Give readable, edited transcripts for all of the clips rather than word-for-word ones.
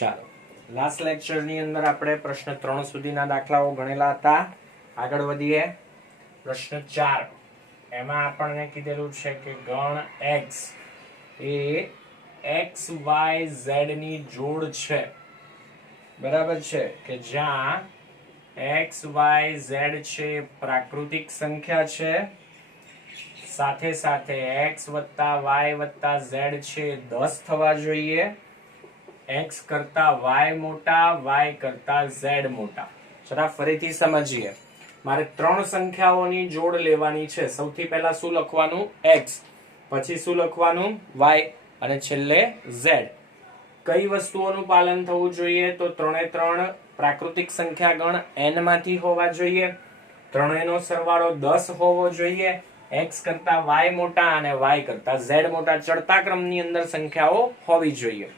ચાલો, લાસ્ટ લેક્ચરની અંદર આપણે પ્રશ્ન 3 સુધીના દાખલાઓ ગણેલા હતા. આગળ વધીએ. પ્રશ્ન 4 એમાં આપણને કીધેલું છે કે ગણ x એ x y z ની જોડ છે. બરાબર છે કે જ્યાં x y z છે પ્રાકૃતિક સંખ્યા છે, સાથે સાથે x વત્તા y વત્તા z છે 10 થવા જોઈએ. x કરતા y મોટા, y કરતા z મોટા. જરા ફરીથી સમજીએ. મારે ત્રણ સંખ્યાઓની જોડ લેવાની છે. સૌથી પહેલા શું લખવાનું? x, પછી શું લખવાનું? y અને છેલ્લે z. કઈ વસ્તુઓનું પાલન થવું જોઈએ? તો ત્રણે ત્રણ પ્રાકૃતિક સંખ્યા ગણ n માંથી હોવા જોઈએ. ત્રણેયનો સરવાળો 10 હોવો જોઈએ. x કરતા y મોટા અને y કરતા z મોટા ચડતા ક્રમની અંદર સંખ્યાઓ હોવી જોઈએ.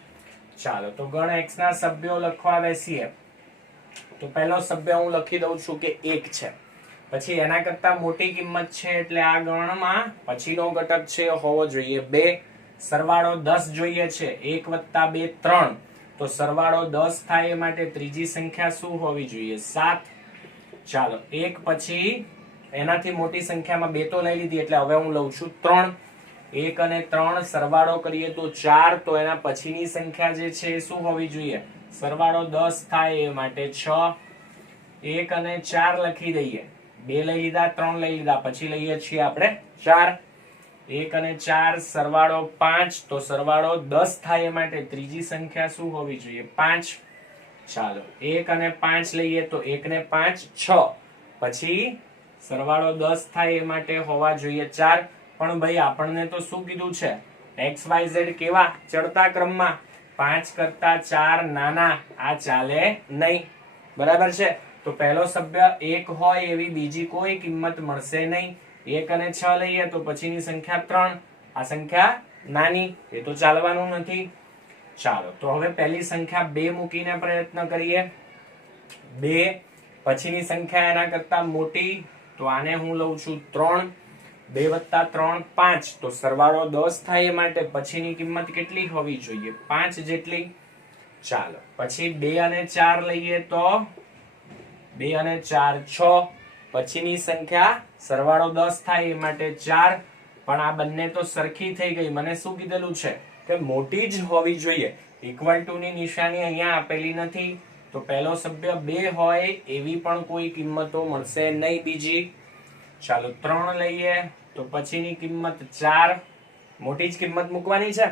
ચાલો, તો ગણ x ના સભ્યો લખવા બેસીએ. તો પહેલો સભ્ય હું લખી દઉં છું કે 1 છે. પછી એના કરતા મોટી કિંમત છે એટલે આ ગણમાં પછીનો ઘટક છે હોવો જોઈએ 2. સરવાળો 10 જોઈએ છે. 1 + 2 3. તો સરવાળો 10 થાય એ માટે ત્રીજી સંખ્યા શું હોવી જોઈએ? 7. ચાલો, 1 પછી એનાથી મોટી સંખ્યામાં 2 તો લઈ લીધી એટલે હવે હું લઉં છું 3. 1 અને 3 સરવાળો કરીએ તો 4. તો એના પછીની સંખ્યા જે છે એ શું હોવી જોઈએ? સરવાળો 10 થાય એ માટે 6. 1 અને 4 લખી દઈએ. 2 લઈ લીધા, 3 લઈ લીધા, પછી લઈએ છીએ આપણે 4. 1 અને 4 સરવાળો 5. તો સરવાળો 10 થાય એ માટે ત્રીજી સંખ્યા શું હોવી જોઈએ? 5. ચાલો, 1 અને 5 લઈએ તો 1 ને 5 6. પછી સરવાળો 10 થાય એ માટે હોવા જોઈએ 4. પણ ભાઈ આપણને તો શું કીધું છે? x y z કેવા? ચડતા ક્રમમાં. 5 કરતા 4 નાના, આ ચાલે નહીં. બરાબર છે? તો પહેલો સભ્ય 1 હોય એવી બીજી કોઈ કિંમત મળશે નહીં. 1 અને 6 લઈએ તો પછીની સંખ્યા 3. આ સંખ્યા નાની, એ તો ચાલવાનું નથી. ચાલો, તો હવે પહેલી સંખ્યા 2 મૂકીને પ્રયત્ન કરીએ. 2 પછીની સંખ્યા એના કરતા મોટી, તો આને હું લઉં છું 3. 2 + 3 5. તો સરવાળો 10 થાય એ માટે પછીની કિંમત કેટલી હોવી જોઈએ? 5 જેટલી. ચાલો, પછી 2 અને 4 લઈએ તો 2 અને 4 6. પછીની સંખ્યા સરવાળો 10 થાય એ માટે 4. પણ આ બંને તો સરખી થઈ ગઈ. મને શું કીધેલું છે કે મોટી જ હોવી જોઈએ. ઇક્વલ ટુ ની નિશાની અહીંયા આપેલી નથી. તો પહેલો સભ્ય 2 હોય એવી પણ કોઈ કિંમતો મળશે નહીં બીજી. ચાલો, 3 લઈએ તો પછીની કિંમત 4. મોટી જ કિંમત મૂકવાની છે.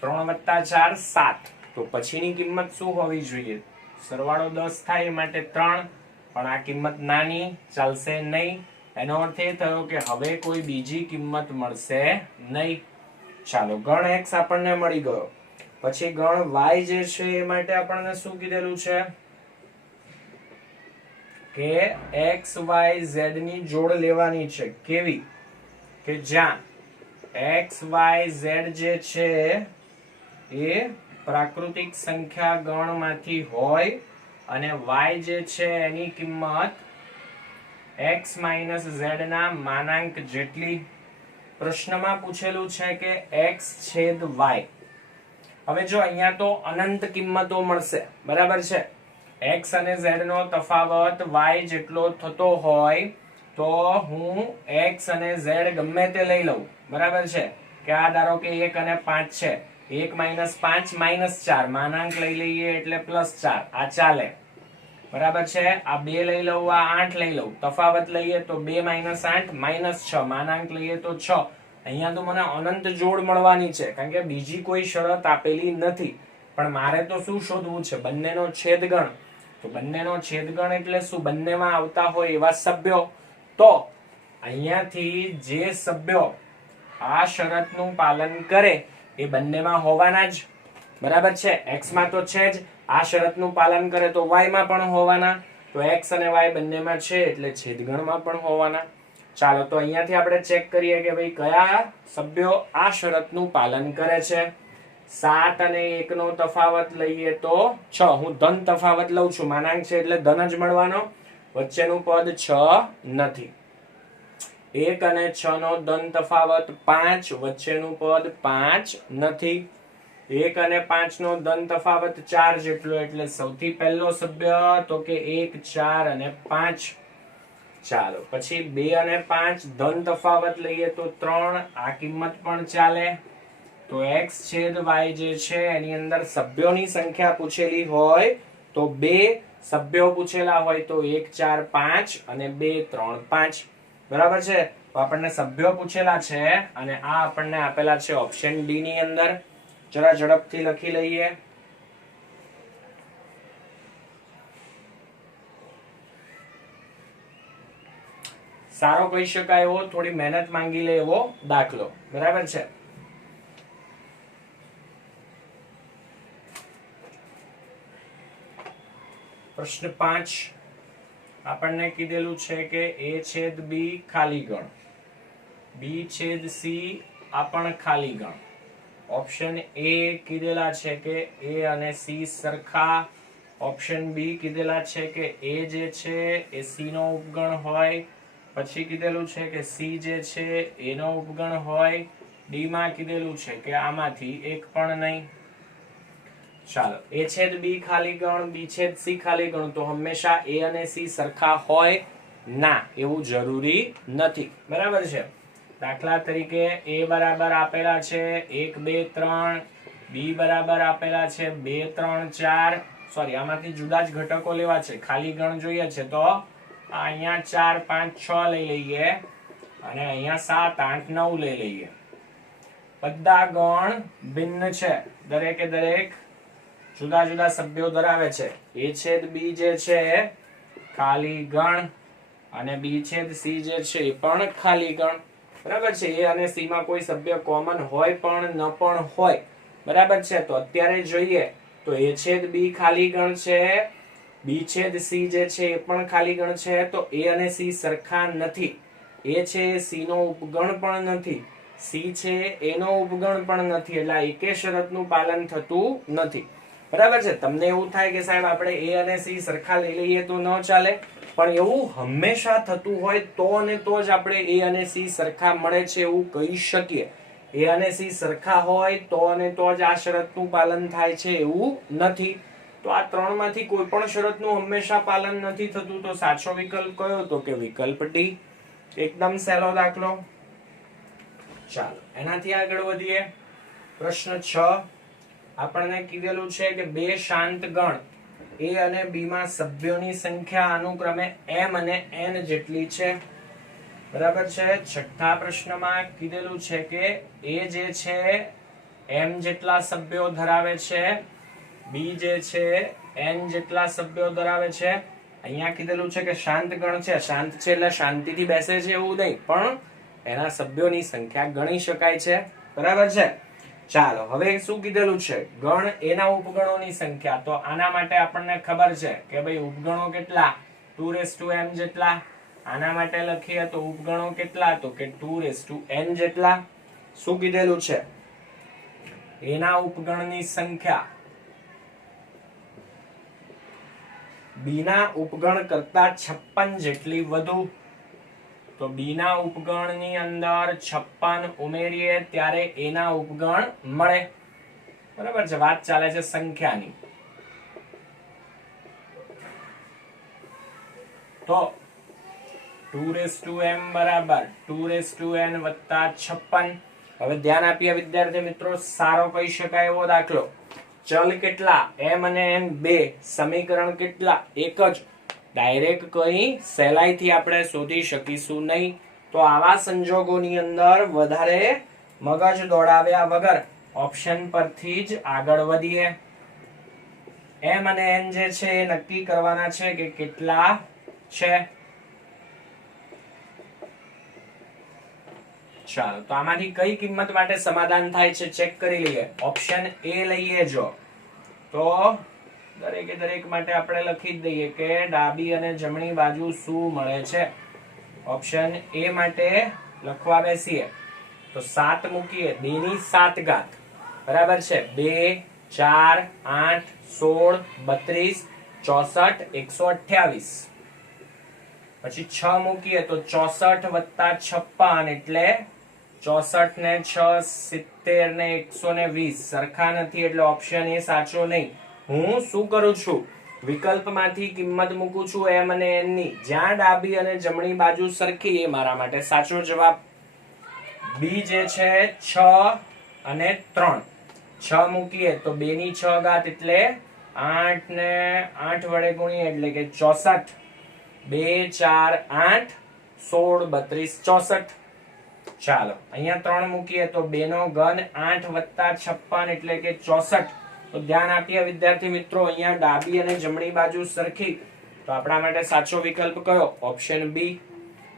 3 + 4 7. તો પછીની કિંમત શું હોવી જોઈએ? સરવાળો 10 થાય એ માટે 3. પણ આ કિંમત નાની, ચાલશે નહીં. એનો અર્થ એ થયો કે હવે કોઈ બીજી કિંમત મળશે નહીં. ચાલો, ગણ x આપણને મળી ગયો. પછી ગણ y જે છે એ માટે આપણને શું કીધેલું છે? કે x y z ની જોડ લેવાની છે. કેવી? કે જ્યાં x y z જે છે એ પ્રાકૃતિક સંખ્યા ગણમાંથી હોય અને y જે છે એની કિંમત x - z ના માનાંક જેટલી. પ્રશ્નમાં પૂછેલું છે કે x છેદ y. હવે જો અહીંયા તો અનંત કિંમતો મળશે. બરાબર છે? x અને z નો તફાવત y જેટલો થતો હોય તો હું x અને z ગમે તે લઈ લઉં. બરાબર છે? કે આ ધારો કે 1 અને 5 છે. 1 - 5 -4. માનાંક લઈ લઈએ એટલે +4. આ ચાલે. બરાબર છે? આ 2 લઈ લઉં, આ 8 લઈ લઉં. તફાવત લઈએ તો 2 - 8 -6. માનાંક લઈએ તો 6. અહીંયા તો મને અનંત જોડ મળવાની છે કારણ કે બીજી કોઈ શરત આપેલી નથી. પણ મારે તો શું શોધવું છે? બંનેનો છેદગણ. તો બંનેનો છેદગણ એટલે શું? બંનેમાં આવતા હોય એવા સભ્યો. તો અહીંયાથી જે સભ્યો આ શરતનું પાલન કરે એ બંનેમાં હોવાના જ. બરાબર છે? x માં તો છે જ. આ શરતનું પાલન કરે તો y માં પણ હોવાના. તો x અને y બંનેમાં છે એટલે છેદગણમાં પણ હોવાના. ચાલો, તો અહીંયાથી આપણે ચેક કરીએ કે ભાઈ કયા સભ્યો આ શરતનું પાલન કરે છે. 7 અને 1 નો તફાવત લઈએ તો 6. હું ધન તફાવત લઉં છું. માનાંક છે એટલે ધન જ મળવાનો. વચ્ચેનું પદ 6 નથી. 1 અને 6 નો ધન તફાવત 5. વચ્ચેનું પદ 5 નથી. 1 અને 5 નો ધન તફાવત 4 જેટલો, એટલે સૌથી પહેલો સભ્ય તો કે 1 4 અને 5. ચાલો પછી 2 અને 5 ધન તફાવત લઈએ તો 3, આ કિંમત પણ ચાલે. તો x છેદ y જે છે એની અંદર સભ્યોની સંખ્યા પૂછેલી હોય તો 2 સભ્યો પૂછેલા હોય તો 1 4 5 અને 2 3 5. બરાબર છે. તો આપણને સભ્યો પૂછેલા છે અને આ આપણને આપેલા છે ઓપ્શન ડી ની અંદર. જરા ઝડપથી લખી લઈએ. સારો કહી શકાય એવો, થોડી મહેનત માંગી લે એવો દાખલો. બરાબર છે. પ્રશ્ન 5 આપણને કીધેલું છે કે a છેદ b ખાલી ગણ, b છેદ c આ પણ ખાલી ગણ. ઓપ્શન એ કીધેલા છે કે a અને c સરખા. ઓપ્શન બી કીધેલા છે કે a જે છે એ c નો ઉપગણ હોય. પછી કીધેલું છે કે c જે છે a નો ઉપગણ હોય. ડી માં કીધેલું છે કે આમાંથી એક પણ નહીં. ચાલો a છેદ b ખાલી ગણ, b છેદ c ખાલી ગણ, તો હંમેશા a અને c સરખા હોય ના, એવું જરૂરી નથી. બરાબર છે. દાખલા તરીકે a બરાબર આપેલા છે 1 2 3, b બરાબર આપેલા છે 2 3 4. સોરી, આમાંથી જુદા જ ઘટકો લેવા છે, ખાલી ગણ જોઈએ છે તો અહીંયા 4 5 6 લઈ લઈએ અને અહીંયા 7 8 9 લઈ લઈએ. બધા ગણ ભિન્ન છે, દરેકે દરેક જુદા જુદા સભ્યો ધરાવે છે. a છેદ b જે છે ખાલી ગણ અને b છેદ c જે છે એ પણ ખાલી ગણ. બરાબર છે. a અને c માં કોઈ સભ્ય કોમન હોય પણ ન પણ હોય. બરાબર છે. તો અત્યારે જોઈએ તો a છેદ b ખાલી ગણ છે, b છેદ c જે છે એ પણ ખાલી ગણ છે. તો a અને c સરખા નથી. a છે c નો ઉપગણ પણ નથી, c છે a નો ઉપગણ પણ નથી, એટલે એકે શરતનું પાલન થતું નથી. બરાબર છે. તમને એવું થાય કે સાહેબ આપણે a અને c સરખા લઈ લઈએ તો ન ચાલે, પણ એવું હંમેશા થતું હોય તો અને તો જ આપણે a અને c સરખા મળે છે એવું કહી શકીએ. a અને c સરખા હોય તો અને તો જ આ શરતનું પાલન થાય છે એવું નથી. તો આ ત્રણમાંથી કોઈ પણ શરતનું હંમેશા પાલન નથી થતું. તો સાચો વિકલ્પ કયો? તો કે વિકલ્પ ડી. એકદમ સહેલો દાખલો. ચાલો એનાથી આગળ વધીએ. પ્રશ્ન 6 આપણને કીધેલું છે કે બે શાંત ગણ a અને b માં સભ્યોની સંખ્યા અનુક્રમે m અને n જેટલી છે. બરાબર છે. છઠ્ઠા પ્રશ્નમાં કીધેલું છે કે a જે છે m જેટલા સભ્યો ધરાવે છે, b જે છે n જેટલા સભ્યો ધરાવે છે. અહીંયા કીધેલું છે કે શાંત ગણ છે. શાંત છે એટલે શાંતિથી બેસે છે એવું નહીં, પણ એના સભ્યોની સંખ્યા ગણી શકાય છે. બરાબર છે. ચાલો હવે શું કીધેલું છે? ગણ એના ઉપગણોની સંખ્યા. તો આના માટે આપણને ખબર છે કે ભાઈ ઉપગણો કેટલા? 2m જેટલા. આના માટે લખીએ તો ઉપગણો કેટલા? તો કે 2n જેટલા. શું કીધેલું છે? એના ઉપગણની સંખ્યા b ના ઉપગણ કરતા 56 જેટલી વધુ. તો b ના ઉપગણની અંદર 56 ઉમેરીએ ત્યારે a ના ઉપગણ મળે. બરાબર છે. વાત ચાલે છે સંખ્યાની. તો 2m બરાબર 2n વત્તા 56. હવે ધ્યાન આપીએ વિદ્યાર્થી મિત્રો, સારો કહી શકાય એવો દાખલો. ચલ કેટલા? m અને n બે. સમીકરણ કેટલા? એક જ. ડાયરેક્ટ કઈ સહેલાઈથી આપણે શોધી શકીશું નહીં. તો આવા સંજોગોની અંદર વધારે મગજ દોડાવ્યા વગર ઓપ્શન પરથી જ આગળ વધીએ. m અને n જે છે એ નક્કી કરવાના છે કે કેટલા છે. ચાલો તો આમાંથી કઈ કિંમત માટે સમાધાન થાય છે ચેક કરી લઈએ. ઓપ્શન એ લઈએ જો તો દરેકે દરેક માટે આપણે લખી જ દઈએ કે ડાબી અને જમણી બાજુ શું મળે છે. ઓપ્શન એ માટે લખવા બેસીએ તો 7 મૂકીએ 2 ની 7 ઘાત. બરાબર છે. 2 4 8 16 32 64 128. પછી 6 મૂકીએ તો 64 વત્તા 56 એટલે 64 ને 6 70 ને 120 સરખા નથી એટલે ઓપ્શન એ સાચો નહીં. હું શું કરું છું, વિકલ્પમાંથી કિંમત મૂકું છું m અને n ની. જ્યાં ડાબી અને જમણી બાજુ સરખી એ મારા માટે સાચો જવાબ. બી જે છે 6 અને 3. 6 મૂકીએ તો 2 ની 6 ઘાત એટલે 8 ને 8 વડે ગુણીએ એટલે કે 64. 2 4 8 16 32 64. ચાલો અહીંયા 3 મૂકીએ તો 2 નો ઘન 8 વત્તા 56 એટલે કે 64. તો ધ્યાન આપીએ વિદ્યાર્થી મિત્રો, અહીંયા ડાબી અને જમણી બાજુ સરખી, તો આપણા માટે સાચો વિકલ્પ કયો? Option B.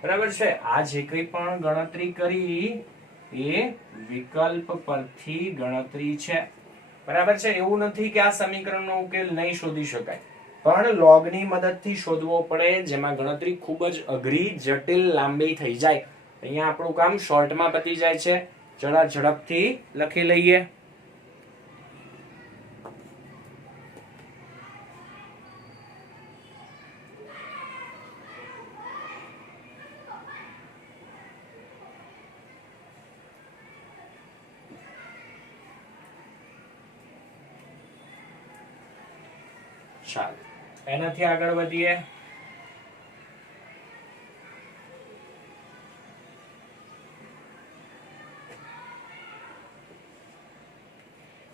બરાબર છે. આ જે કંઈ પણ ગણતરી કરી એ વિકલ્પ પરથી ગણતરી છે. બરાબર છે. એવું નથી કે આ સમીકરણનો ઉકેલ નહીં શોધી શકાય, પણ લોગની મદદથી શોધવો પડે, જેમાં ગણતરી ખૂબ જ અઘરી, જટિલ, લાંબી થઈ જાય. અહીંયા આપણું કામ શોર્ટમાં પતી જાય છે. જરા ઝડપથી લખી લઈએ. ચાલો એનાથી આગળ વધીએ.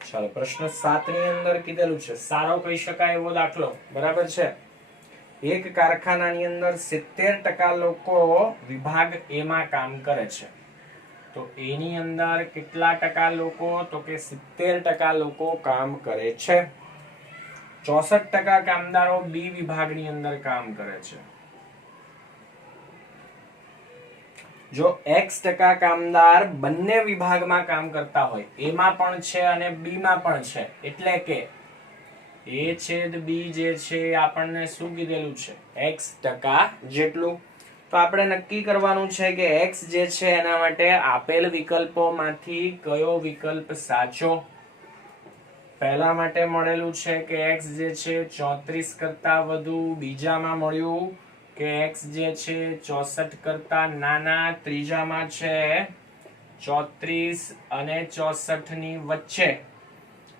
ચાલો પ્રશ્ન 7 ની અંદર કીધેલું છે સારો કહી શકાય એવો દાખલો. બરાબર છે. એક કારખાનાની અંદર 70% લોકો વિભાગ એ માં કામ કરે છે, તો એની અંદર કેટલા ટકા લોકો? તો કે 70% લોકો કામ કરે છે. 64% કામદારો બી વિભાગની અંદર કામ કરે છે. જો x% કામદાર બંને વિભાગમાં કામ કરતા હોય, એમાં પણ છે અને બી માં પણ છે, એટલે કે a છેદ b જે છે આપણને શું કીધેલું છે? x% જેટલું. તો આપણે નક્કી કરવાનું છે કે x જે છે એના માટે આપેલ વિકલ્પોમાંથી કયો વિકલ્પ સાચો. પહેલા માટે મળેલું છે કે x જે છે 34 કરતા વધુ, બીજામાં મળ્યું કે x જે છે 64 કરતા નાના, ત્રીજામાં છે 34 અને 64 ની વચ્ચે,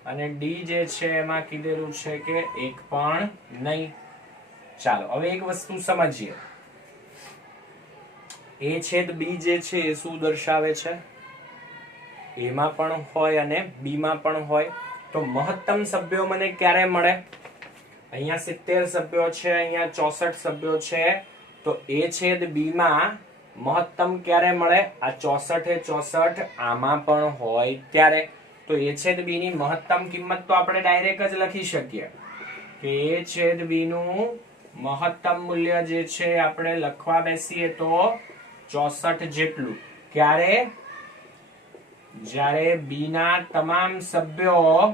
અને d જે છે એમાં કીધેલું છે કે એક પણ નહીં. ચાલો હવે એક વસ્તુ સમજીએ. a છેદ b જે છે એ શું દર્શાવે છે? એમાં પણ હોય અને બી માં પણ હોય. તો મહત્તમ સભ્યો મને ક્યારે મળે? અહીંયા 70 સભ્યો છે, અહીંયા 64 સભ્યો છે, તો a છેદ b માં મહત્તમ ક્યારે મળે? આ 64 એ 64 આમાં પણ હોય ત્યારે. તો a છેદ b ની મહત્તમ કિંમત તો આપણે ડાયરેક્ટ જ લખી શકીએ કે a છેદ b નું મહત્તમ મૂલ્ય જે છે આપણે લખવા બેસીએ તો 64 જેટલું. ક્યારે? જ્યારે બી ના તમામ સભ્યો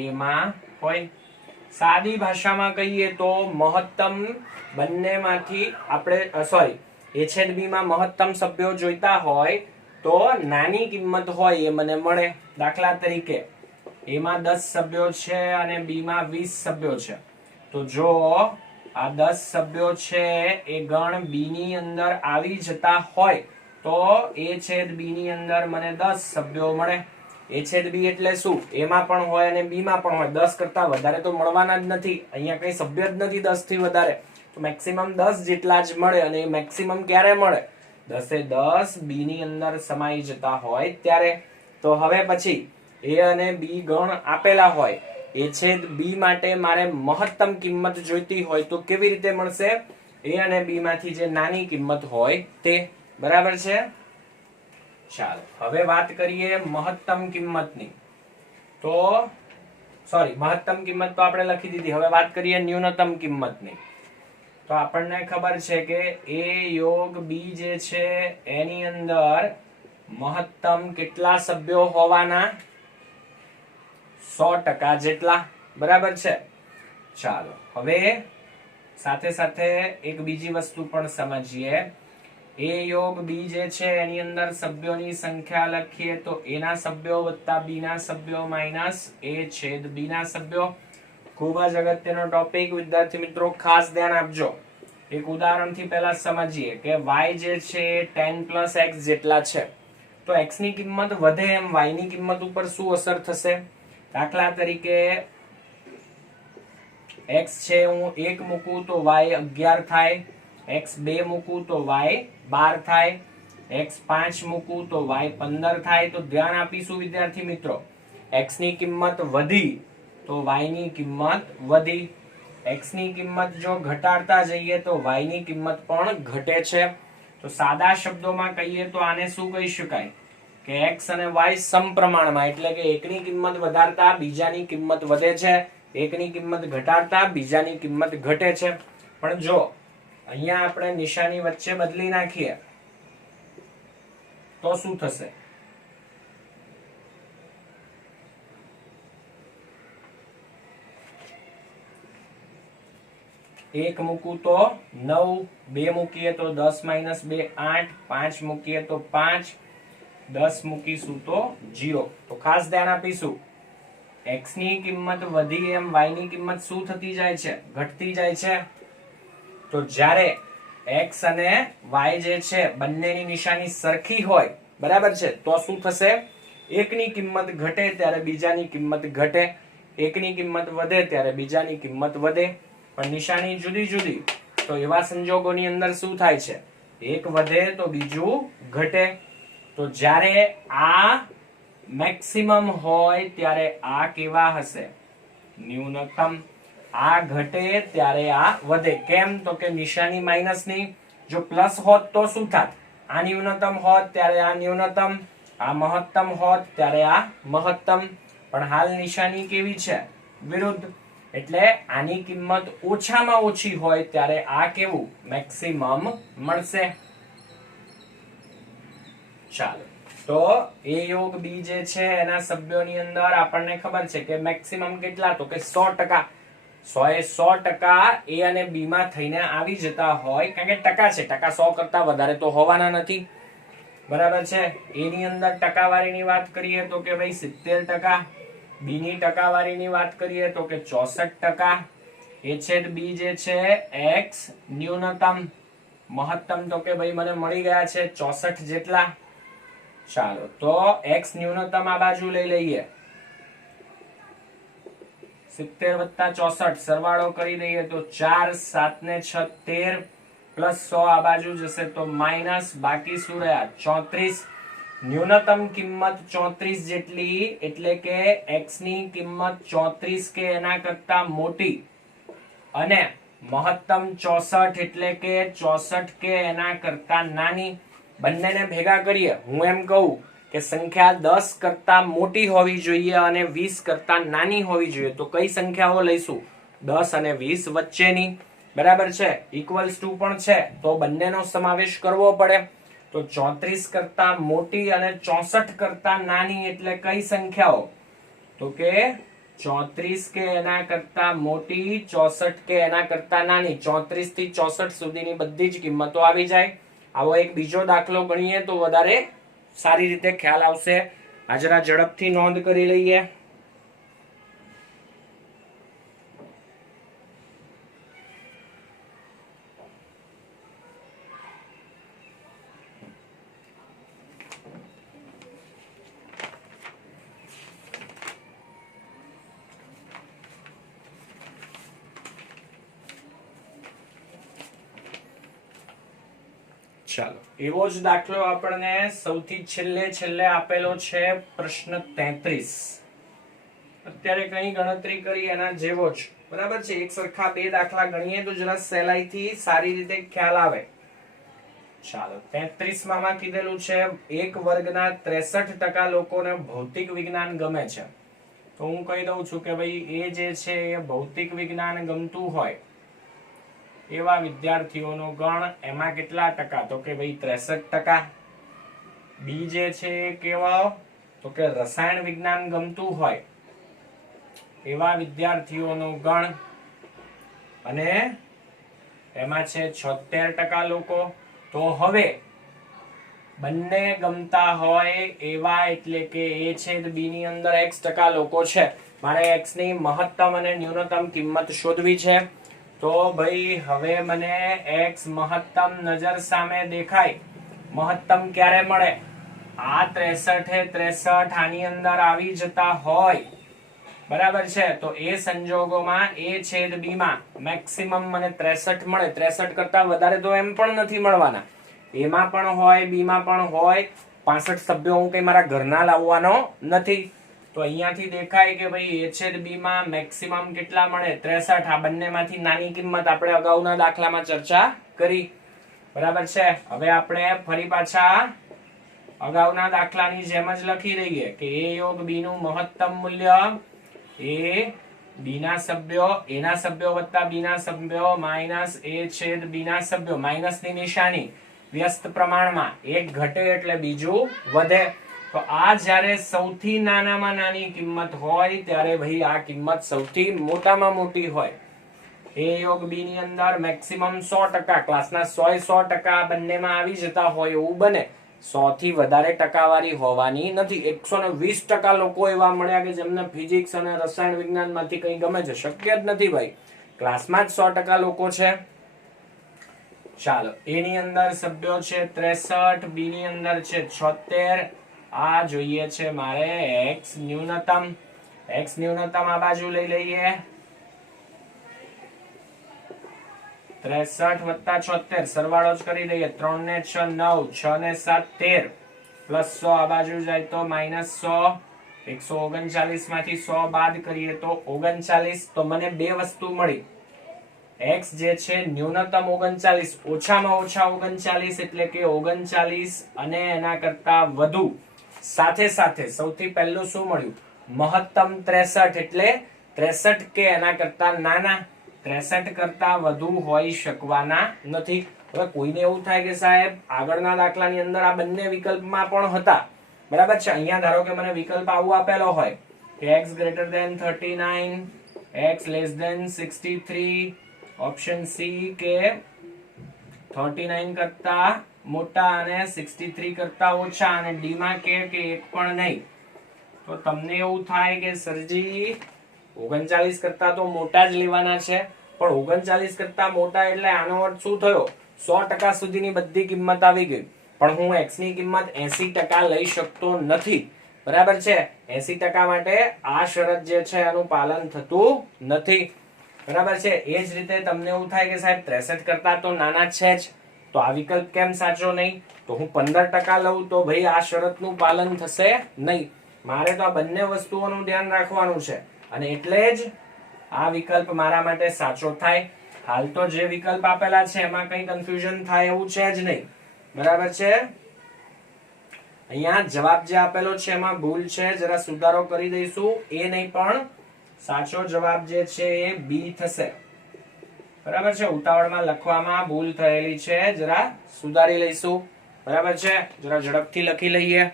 એમાં હોય. સાદી ભાષામાં કહીએ તો મહત્તમ બંનેમાંથી આપણે a છેદ b માં મહત્તમ સભ્યો જોઈતા હોય તો નાની કિંમત હોય એ મને મળે. દાખલા તરીકે એમાં 10 સભ્યો છે અને બી માં 20 સભ્યો છે, તો જો આ 10 સભ્યો છે એ ગણ બી ની અંદર આવી જતા હોય તો a છેદ b ની અંદર મને 10 સભ્યો મળે. a છેદ b એટલે શું? એમાં પણ હોય અને બી માં પણ હોય. 10 કરતા વધારે તો મળવાના જ નથી, અહીંયા કઈ સભ્ય જ નથી 10 થી વધારે, તો મેક્સિમમ 10 જેટલા જ મળે. અને મેક્સિમમ ક્યારે મળે? 10 એ 10 બી ની અંદર સમાઈ જતા હોય ત્યારે. તો હવે પછી a અને b ગણ આપેલા હોય, a છેદ b માટે મારે મહત્તમ કિંમત જોઈતી હોય તો કેવી રીતે મળશે? a અને b માંથી જે નાની કિંમત હોય તે. બરાબર છે. ચાલો હવે વાત કરીએ મહત્તમ કિંમતની. તો મહત્તમ કિંમત તો આપણે લખી દીધી. હવે વાત કરીએ ન્યૂનતમ કિંમતની. તો આપણને ખબર છે કે a યોગ b જે છે એની અંદર મહત્તમ કેટલા સભ્યો હોવાના? 100% જેટલા. બરાબર છે. ચાલો હવે સાથે સાથે એક બીજી વસ્તુ પણ સમજીએ. a યોગ b જે છે એની અંદર સભ્યોની સંખ્યા લખીએ તો a ના સભ્યો વત્તા b ના સભ્યો માઈનસ a છેદ b ના સભ્યો. ખૂબ જ અગત્યનો ટોપિક વિદ્યાર્થી મિત્રો, ખાસ ધ્યાન આપજો. એક ઉદાહરણથી પહેલા સમજીએ કે y જે છે 10 પ્લસ x જેટલા છે, તો x ની કિંમત વધે એમ y ની કિંમત ઉપર શું અસર થશે? દાખલા તરીકે x છે હું 1 મૂકું તો y 11 થાય, x 2 મૂકું તો y 12 થાય, x 5 મૂકું તો y 15 થાય. તો ધ્યાન આપીશું વિદ્યાર્થી મિત્રો, x ની કિંમત વધી તો y ની કિંમત વધી, x ની કિંમત જો ઘટાડતા જઈએ તો y ની કિંમત પણ ઘટે છે. તો સાદા શબ્દોમાં કહીએ તો આને શું કહી શકાય કે x અને y સમપ્રમાણમાં, એટલે કે એકની કિંમત વધારતા બીજાની કિંમત વધે છે, એકની કિંમત ઘટાડતા બીજાની કિંમત ઘટે છે. પણ જો અહીંયા આપણે નિશાની વચ્ચે બદલી નાખીએ તો શું થશે? એક મૂકું તો 9, 2 મૂકીએ તો 10 - 2 8, 5 મૂકીએ તો 5, 10 મૂકીશું તો 0. તો ખાસ ધ્યાન આપીશું, x ની કિંમત વધી એમ y ની કિંમત શું થતી જાય છે? ઘટતી જાય છે. તો જ્યારે x અને y જે છે બંનેની નિશાની સરખી હોય, બરાબર છે, તો શું થશે? એકની કિંમત ઘટે ત્યારે બીજાની કિંમત ઘટે, એકની કિંમત વધે ત્યારે બીજાની કિંમત વધે. પણ નિશાની જુદી જુદી તો એવા સંજોગોની અંદર શું થાય છે? એક વધે તો બીજું ઘટે. તો જ્યારે આ મેક્સિમમ હોય ત્યારે આ કેવા હશે? ન્યૂનતમ. આ ઘટે ત્યારે આ વધે. કેમ? તો કે નિશાની માઇનસની. જો પ્લસ હોત તો શું થાત? આ ન્યૂનતમ હોત ત્યારે આ ન્યૂનતમ, આ મહત્તમ હોત ત્યારે આ મહત્તમ. પણ હાલ નિશાની કેવી છે? વિરુદ્ધ. એટલે આની કિંમત ઓછામાં ઓછી હોય ત્યારે આ કેવું? મેક્સિમમ મળશે. ચાલો, તો a યોગ b જે છે એના સભ્યોની અંદર આપણને ખબર છે કે મેક્સિમમ કેટલા? તો કે 100%. 100% a અને b માં થઈને આવી જતા હોય, કારણ કે ટકા છે, ટકા 100 કરતા વધારે તો હોવાના નથી, બરાબર છે. a ની અંદર ટકાવારીની વાત કરીએ તો કે ભાઈ 70%, b ની ટકાવારીની વાત કરીએ તો કે 64%, a છેદ b જે છે x ન્યૂનતમ, મહત્તમ તો કે ભાઈ મને મળી ગયા છે 64 જેટલા. ચાલો, તો x ન્યૂનતમ આ બાજુ લઈ લઈએ, 70 + 64 સરવાળો કરી દઈએ તો 4 7 ને 6 13 પ્લસ 100 આ બાજુ જશે તો માઇનસ, બાકી શું રહ્યા? 34. ન્યૂનતમ કિંમત 34 જેટલી, એટલે કે x ની કિંમત 34 કે એના કરતા મોટી, અને મહત્તમ 64 એટલે કે 64 કે એના કરતા નાની. બંનેને ભેગા કરીએ, હું એમ કહું કે સંખ્યા 10 કરતા મોટી હોવી જોઈએ અને 20 કરતા નાની હોવી જોઈએ. તો કઈ સંખ્યાઓ લઈશું? 10 અને 20 વચ્ચેની, બરાબર છે. ઇક્વલ્સ ટુ પણ છે તો બંનેનો સમાવેશ કરવો પડે. તો 34 કરતા મોટી અને 64 કરતા નાની એટલે કઈ સંખ્યાઓ? તો કે 34 કે એના કરતા મોટી, 64 કે એના કરતા નાની. 34 થી 64 સુધીની બધી જ કિંમતો આવી જાય. આવો એક બીજો દાખલો ગણીએ તો વધારે સારી રીતે ખ્યાલ આવશે. આ જરા ઝડપથી નોંધ કરી લઈએ. ચાલો, એવો જ દાખલો આપણને સૌથી છેલ્લે આપેલો છે, પ્રશ્ન 33. અત્યારે કઈ ગણતરી કરી એના જેવો જ, બરાબર છે. એક સરખા બે દાખલા ગણીએ તો જરા સહેલાઈથી સારી રીતે ખ્યાલ આવે. ચાલો, 33 માં કીધેલું છે એક વર્ગના 63% લોકોને ભૌતિક વિજ્ઞાન ગમે છે. તો હું કહી દઉં છું કે ભાઈ એ જે છે એ ભૌતિક વિજ્ઞાન ગમતું હોય એવા વિદ્યાર્થીઓનો ગણ, એમાં કેટલા ટકા? તો કે ભાઈ 63%. બી જે છે એ કેવા? તો કે રસાયણ વિજ્ઞાન ગમતું હોય એવા વિદ્યાર્થીઓનો ગણ, અને એમાં છે 76% લોકો. તો હવે બંને ગમતા હોય એવા, એટલે કે a છેદ b ની અંદર x% લોકો છે. મારે x ની મહત્તમ અને ન્યૂનતમ કિંમત શોધવી છે. તો ભાઈ હવે મને x મહત્તમ નજર સામે દેખાય. મહત્તમ ક્યારે મળે? આ 63 આની અંદર આવી જતા હોય, બરાબર છે, તો એ સંજોગોમાં a છેદ b માં મેક્સિમમ મને 63 મળે. 63 કરતા વધારે તો એમ પણ નથી મળવાના. a માં પણ હોય, b માં પણ હોય. 65 સભ્યો હું કઈ મારા ઘરના લાવવાનો નથી. તો અહીંયાથી દેખાય કે ભાઈ a છેદ b માં મેક્સિમમ કેટલા મળે? 63. આ બંનેમાંથી નાની કિંમત આપણે અગાઉના દાખલામાં ચર્ચા કરી, બરાબર છે. હવે આપણે ફરી પાછા અગાઉના દાખલાની જેમ જ લખી દઈએ કે a યોગ b નું મહત્તમ મૂલ્ય a b ના સભ્યો, a ના સભ્યો વત્તા b ના સભ્યો માઇનસ a છેદ b ના સભ્યો. માઇનસ ની નિશાની વ્યસ્ત પ્રમાણમાં, એક ઘટે એટલે બીજું વધે. તો આ જ્યારે સૌથી નાનામાં નાની કિંમત હોય ત્યારે ભાઈ આ કિંમત સૌથી મોટામાં મોટી હોય. a યોગ b ની અંદર મેક્સિમમ 100%, ક્લાસના 100% બંનેમાં આવી જતા હોય એવું બને. 100 થી વધારે ટકાવારી હોવાની નથી. 120% લોકો એવા મળ્યા કે જેમને ફિઝિક્સ અને રસાયણ વિજ્ઞાન માંથી કંઈ ગમે છે. શક્ય જ નથી ભાઈ. ક્લાસમાં જ 100% લોકો છે. ચાલો, a ની અંદર સભ્યો છે 63, b ની અંદર છે 76. આ જોઈએ છે મારે x ન્યૂનતમ. x ન્યૂનતમ આ બાજુ લઈ લઈએ. 63 વત્તા 76 સરવાળો જ કરી દઈએ. 3 ને 6 9, 6 ને 7 13, પ્લસ 100 આ બાજુ જાય તો માઇનસ 100. 139 માંથી 100 બાદ કરીએ તો 39. તો મને બે વસ્તુ મળી. x જે છે ન્યૂનતમ 39, ઓછામાં ઓછા 39 એટલે કે 39 અને એના કરતા વધુ. સાથે સાથે સૌથી પહેલું શું મળ્યું? મહત્તમ 63 એટલે 63 કે એના કરતા નાના. 63 કરતા વધુ હોઈ શકવાના નથી. હવે કોઈને એવું થાય કે સાહેબ આગળના દાખલાની અંદર આ બંને વિકલ્પમાં પણ હતા, બરાબર છે. અહીંયા ધારો કે મને વિકલ્પ આવું આપેલો હોય કે x greater than 39, x less than 63, option C કે 39 કરતા મોટા અને 63 કરતા ઓછા, અને ડી માં કે એક પણ નહીં. તો તમને એવું થાય કે સરજી 39 કરતા તો મોટા જ લેવાના છે, પણ 39 કરતા મોટા એટલે આનો અર્થ શું થયો? 100% સુધીની બધી કિંમત આવી ગઈ. પણ હું x ની કિંમત 80% લઈ શકતો નથી, બરાબર છે. 80% માટે આ શરત જે છે એનું પાલન થતું નથી, બરાબર છે. એ જ રીતે તમને એવું થાય કે સાહેબ 63 કરતા તો નાના છે જ, તો આ વિકલ્પ કેમ સાચો નહીં? તો હું 15% લઉં તો ભાઈ આ શરતનું પાલન થશે નહીં. મારે તો આ બંને વસ્તુઓનું ધ્યાન રાખવાનું છે, અને એટલે જ આ વિકલ્પ મારા માટે સાચો થાય. હાલ તો જે વિકલ્પ આપેલા છે એમાં કઈ કન્ફ્યુઝન થાય એવું છે જ નહીં, બરાબર છે. અહીંયા જવાબ જે આપેલો છે એમાં ભૂલ છે, જરા સુધારો કરી દઈશું. એ નહીં પણ સાચો જવાબ જે છે એ બી થશે, બરાબર છે. ઉતાવળમાં લખવામાં ભૂલ થયેલી છે, જરા સુધારી લઈશું, બરાબર છે. જરા ઝડપથી લખી લઈએ.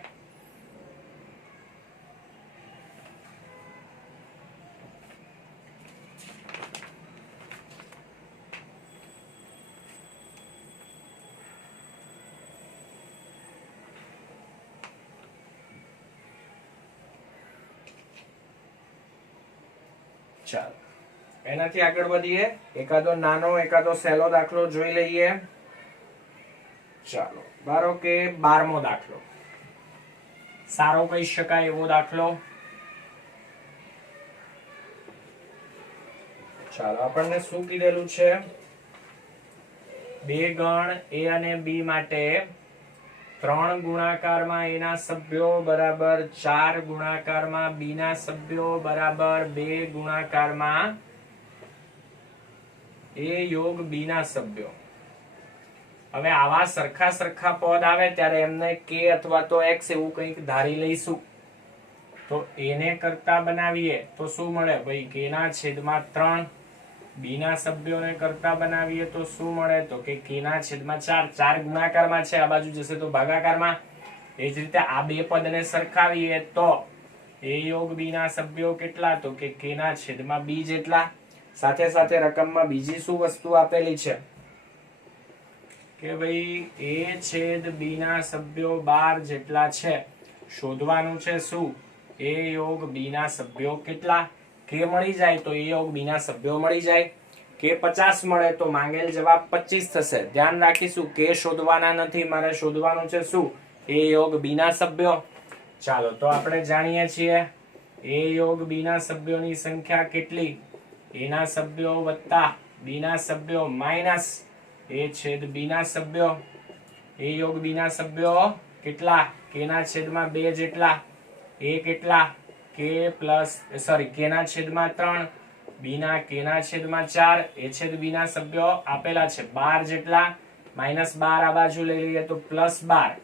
ચાલો, એનાથી આગળ વધીએ. એકાદો નાનો એકાદો સહેલો દાખલો જોઈ લઈએ. ચાલો, ધારો કે 12મો દાખલો, સારો કહી શકાય એવો દાખલો. ચાલો, આપણને શું કીધેલું છે? બે ગણ a અને b માટે 3 ગુણાકારમાં a ના સભ્યો બરાબર 4 ગુણાકારમાં b ના સભ્યો બરાબર 2 ગુણાકારમાં a યોગ b ના સભ્યો. હવે આવા સરખા સરખા પદ આવે ત્યારે એમને k અથવા તો x એવું કંઈક ધારી લઈશું. તો a ને કરતા બનાવીએ તો શું મળે ભાઈ? k ના છેદમાં 3. b ના સભ્યોને કરતા બનાવીએ તો શું મળે? તો કે k ના છેદમાં 4. 4 ગુણાકારમાં છે, આ બાજુ જશે તો ભાગાકારમાં. એ જ રીતે આ બે પદને સરખાવીએ તો a યોગ b ના સભ્યો કેટલા? તો કે k ના છેદમાં b જેટલા. સાથે સાથે રકમમાં બીજી શું વસ્તુ આપેલી છે કે ભાઈ a છેદ b ના સભ્યો 12 જેટલા છે. શોધવાનું છે શું? a યોગ b ના સભ્યો કેટલા? k મળી જાય તો a યોગ b ના સભ્યો મળી જાય. કે 50 મળે તો માંગેલ જવાબ 25 થશે. ધ્યાન રાખીશું કે શોધવાના નથી, મારે શોધવાનું છે શું? એ યોગ બી ના સભ્યો. ચાલો તો આપણે જાણીએ છીએ એ યોગ બી ના સભ્યોની સંખ્યા કેટલી? એ ના સભ્યો વત્તા બી ના સભ્યો માઇનસ એ છેદ બી ના સભ્યો. એ યોગ બી ના સભ્યો કેટલા? કે ના છેદમાં 2 જેટલા. એ કેટલા? કે પ્લસ સોરી કે ના છેદમાં 3, બી ના કે ના છેદમાં 4. એ છેદ બી ના સભ્યો આપેલા છે 12 જેટલા. -12 આ બાજુ લઈ લઈએ તો +12.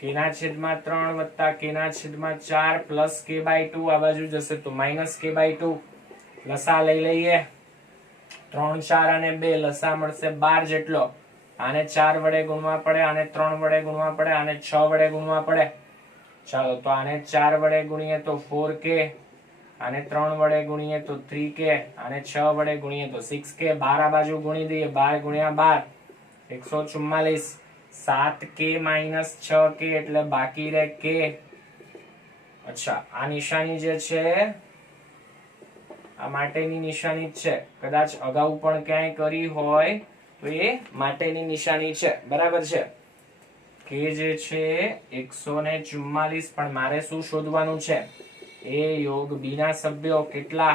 કે ના છેદમાં 3 વત્તા કે ના છેદમાં 4 પ્લસ કે બાય 2 આ બાજુ જશે તો -k બાય 2. લસા લઈ લઈએ. 3 4 અને 2 લસા મળશે 12 જેટલો. આને 4 વડે ગુણવા પડે, આને 3 વડે ગુણવા પડે, આને 6 વડે ગુણવા પડે. ચાલો તો આને 4 વડે ગુણીએ તો 4k, આને 3 વડે ગુણીએ તો 3k, આને 6 વડે ગુણીએ તો 6k. 12 આ બાજુ ગુણી દઈએ. 12 ગુણ્યા 12 144. 7k માઇનસ 6k એટલે બાકી રહે k. અચ્છા, આ નિશાની જે છે આ માટેની નિશાની જ છે. કદાચ અગાઉ પણ ક્યાંય કરી હોય તો એ માટેની નિશાની છે. બરાબર છે. કે જે છે 144. પણ મારે શું શોધવાનું છે? એ યોગ બી ના સભ્યો કેટલા?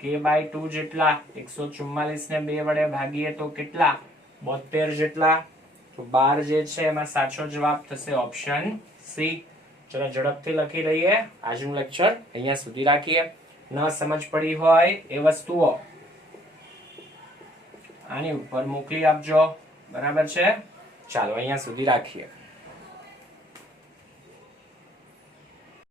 k બાય 2 જેટલા. 144 ને 2 વડે ભાગીએ તો કેટલા? 72 જેટલા. તો 12 જે છે એમાં સાચો જવાબ થશે ઓપ્શન સી. ચલો ઝડપથી લખી લઈએ. આજનું લેક્ચર અહીંયા સુધી રાખીએ. ન સમજ પડી હોય એ વસ્તુઓ આની ઉપર મોકલી આપજો. બરાબર છે. ચાલો અહીંયા સુધી રાખીએ.